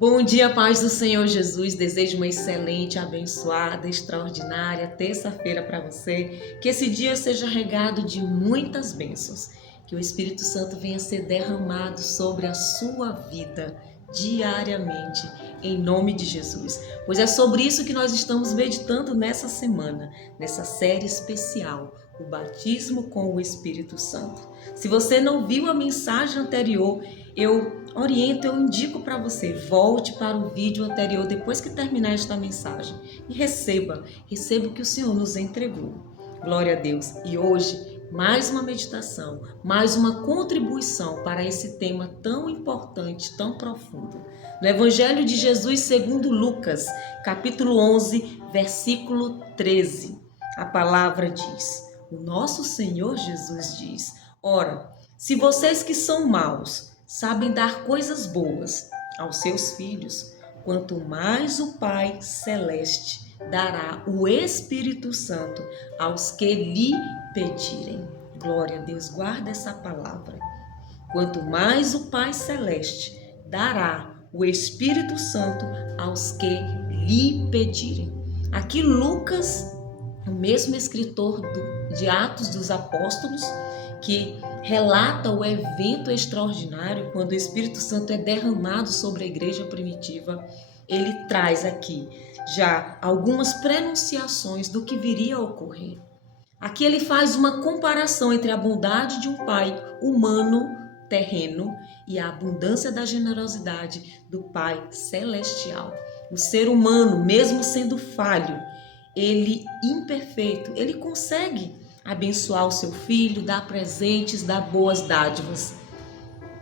Bom dia, paz do Senhor Jesus. Desejo uma excelente, abençoada, extraordinária terça-feira para você. Que esse dia seja regado de muitas bênçãos. Que o Espírito Santo venha ser derramado sobre a sua vida diariamente, em nome de Jesus. Pois é sobre isso que nós estamos meditando nessa semana, nessa série especial, o batismo com o Espírito Santo. Se você não viu a mensagem anterior, eu indico para você, volte para o vídeo anterior depois que terminar esta mensagem e receba o que o Senhor nos entregou. Glória a Deus. E hoje, mais uma meditação, mais uma contribuição para esse tema tão importante, tão profundo. No Evangelho de Jesus segundo Lucas, capítulo 11, versículo 13, a palavra diz, o nosso Senhor Jesus diz, ora, se vocês que são maus sabem dar coisas boas aos seus filhos, quanto mais o Pai Celeste dará o Espírito Santo aos que lhe pedirem. Glória a Deus, guarda essa palavra. Quanto mais o Pai Celeste dará o Espírito Santo aos que lhe pedirem. Aqui Lucas, o mesmo escritor de Atos dos Apóstolos, que relata o evento extraordinário quando o Espírito Santo é derramado sobre a igreja primitiva, ele traz aqui já algumas prenunciações do que viria a ocorrer. Aqui ele faz uma comparação entre a bondade de um pai humano, terreno, e a abundância da generosidade do Pai celestial. O ser humano, mesmo sendo falho, ele imperfeito, ele consegue abençoar o seu filho, dar presentes, dar boas dádivas.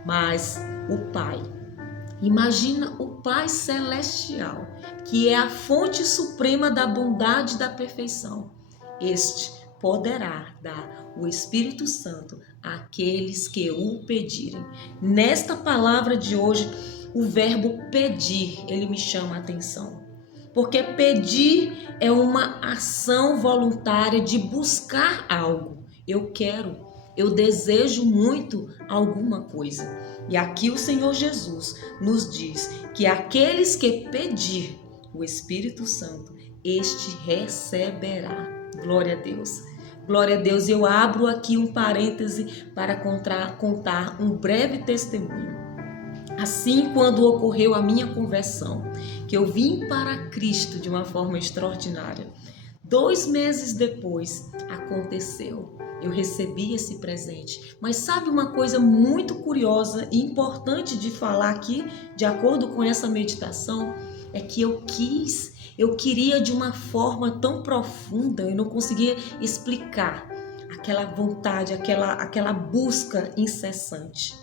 Mas o Pai, imagina o Pai Celestial, que é a fonte suprema da bondade e da perfeição. Este poderá dar o Espírito Santo àqueles que o pedirem. Nesta palavra de hoje, o verbo pedir, ele me chama a atenção. Porque pedir é uma ação voluntária de buscar algo. Eu quero, eu desejo muito alguma coisa. E aqui o Senhor Jesus nos diz que aqueles que pedir o Espírito Santo, este receberá. Glória a Deus. Glória a Deus. Eu abro aqui um parêntese para contar um breve testemunho. Assim, quando ocorreu a minha conversão, que eu vim para Cristo de uma forma extraordinária, 2 meses depois aconteceu. Eu recebi esse presente. Mas sabe uma coisa muito curiosa e importante de falar aqui, de acordo com essa meditação? É que eu queria de uma forma tão profunda, eu não conseguia explicar aquela vontade, aquela busca incessante.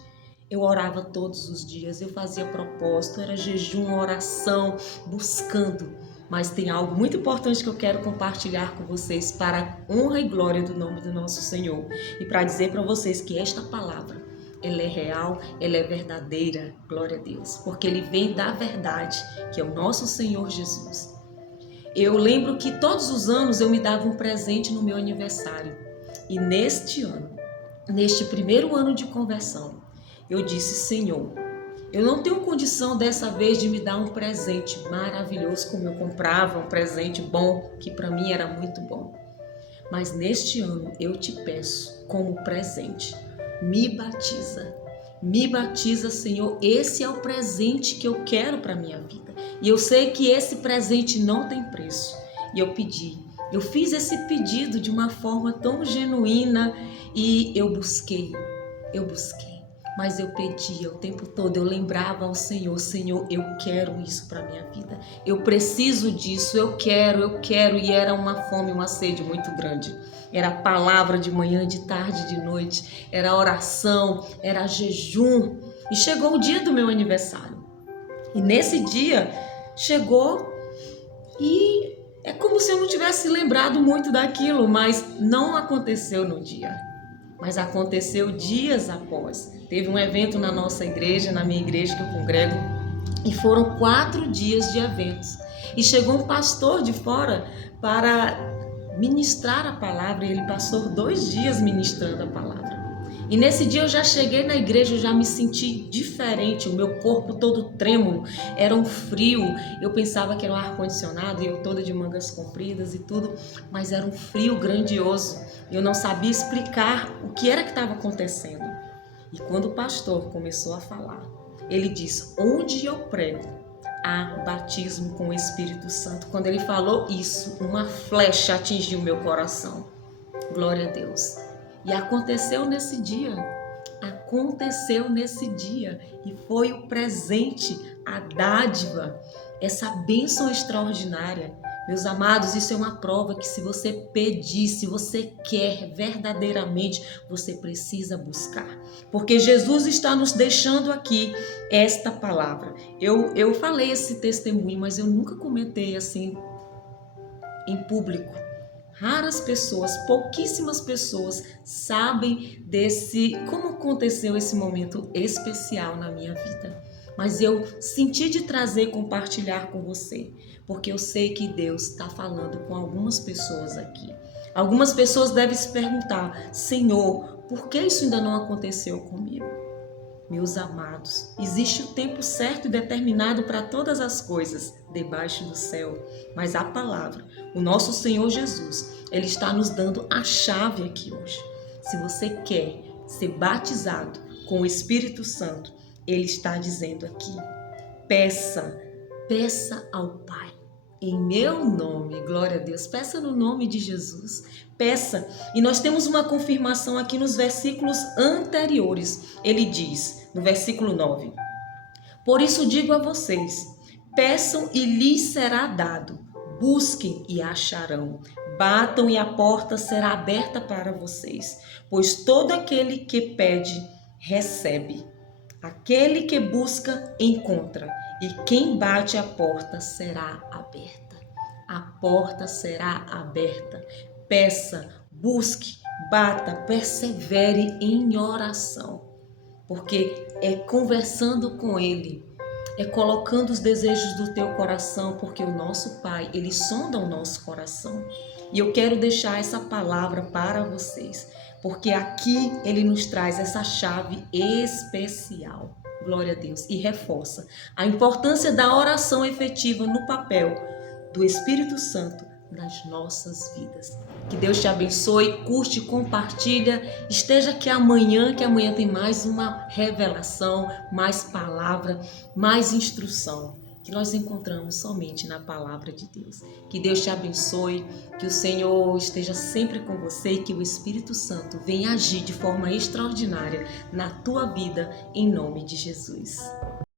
Eu orava todos os dias, eu fazia propósito, era jejum, oração, buscando. Mas tem algo muito importante que eu quero compartilhar com vocês para a honra e glória do nome do nosso Senhor. E para dizer para vocês que esta palavra, ela é real, ela é verdadeira, glória a Deus. Porque ele vem da verdade, que é o nosso Senhor Jesus. Eu lembro que todos os anos eu me dava um presente no meu aniversário. E neste ano, neste primeiro ano de conversão, eu disse, Senhor, eu não tenho condição dessa vez de me dar um presente maravilhoso como eu comprava, um presente bom, que para mim era muito bom. Mas neste ano eu te peço como presente, me batiza, Senhor, esse é o presente que eu quero para minha vida. E eu sei que esse presente não tem preço. E eu fiz esse pedido de uma forma tão genuína e eu busquei. Mas eu pedia o tempo todo, eu lembrava ao Senhor, Senhor, eu quero isso para minha vida. Eu preciso disso, eu quero. E era uma fome, uma sede muito grande. Era palavra de manhã, de tarde, de noite. Era oração, era jejum. E chegou o dia do meu aniversário. E nesse dia, chegou e é como se eu não tivesse lembrado muito daquilo, mas não aconteceu no dia. Mas aconteceu dias após. Teve um evento na nossa igreja, na minha igreja que eu congrego, e foram 4 dias de eventos. E chegou um pastor de fora para ministrar a palavra, e ele passou 2 dias ministrando a palavra. E nesse dia eu já cheguei na igreja, eu já me senti diferente, o meu corpo todo trêmulo, era um frio. Eu pensava que era um ar-condicionado e eu toda de mangas compridas e tudo, mas era um frio grandioso. Eu não sabia explicar o que era que estava acontecendo. E quando o pastor começou a falar, ele disse: onde eu prego, há batismo com o Espírito Santo. Quando ele falou isso, uma flecha atingiu meu coração. Glória a Deus. E aconteceu nesse dia, e foi o presente, a dádiva, essa bênção extraordinária. Meus amados, isso é uma prova que se você pedir, se você quer verdadeiramente, você precisa buscar. Porque Jesus está nos deixando aqui esta palavra. Eu falei esse testemunho, mas eu nunca comentei assim em público. Raras pessoas, pouquíssimas pessoas sabem como aconteceu esse momento especial na minha vida. Mas eu senti de trazer e compartilhar com você, porque eu sei que Deus está falando com algumas pessoas aqui. Algumas pessoas devem se perguntar: Senhor, por que isso ainda não aconteceu comigo? Meus amados, existe o tempo certo e determinado para todas as coisas debaixo do céu, mas a palavra, o nosso Senhor Jesus, Ele está nos dando a chave aqui hoje. Se você quer ser batizado com o Espírito Santo, Ele está dizendo aqui: peça ao Pai. Em meu nome, glória a Deus, peça no nome de Jesus, peça. E nós temos uma confirmação aqui nos versículos anteriores. Ele diz, no versículo 9: por isso digo a vocês, peçam e lhes será dado, busquem e acharão, batam e a porta será aberta para vocês, pois todo aquele que pede, recebe. Aquele que busca, encontra. E quem bate a porta será aberta. A porta será aberta. Peça, busque, bata, persevere em oração. Porque é conversando com Ele, é colocando os desejos do teu coração, porque o nosso Pai, Ele sonda o nosso coração. E eu quero deixar essa palavra para vocês, porque aqui Ele nos traz essa chave especial. Glória a Deus. E reforça a importância da oração efetiva no papel do Espírito Santo nas nossas vidas. Que Deus te abençoe, curte, compartilha, esteja aqui amanhã, que amanhã tem mais uma revelação, mais palavra, mais instrução, que nós encontramos somente na palavra de Deus. Que Deus te abençoe, que o Senhor esteja sempre com você e que o Espírito Santo venha agir de forma extraordinária na tua vida, em nome de Jesus.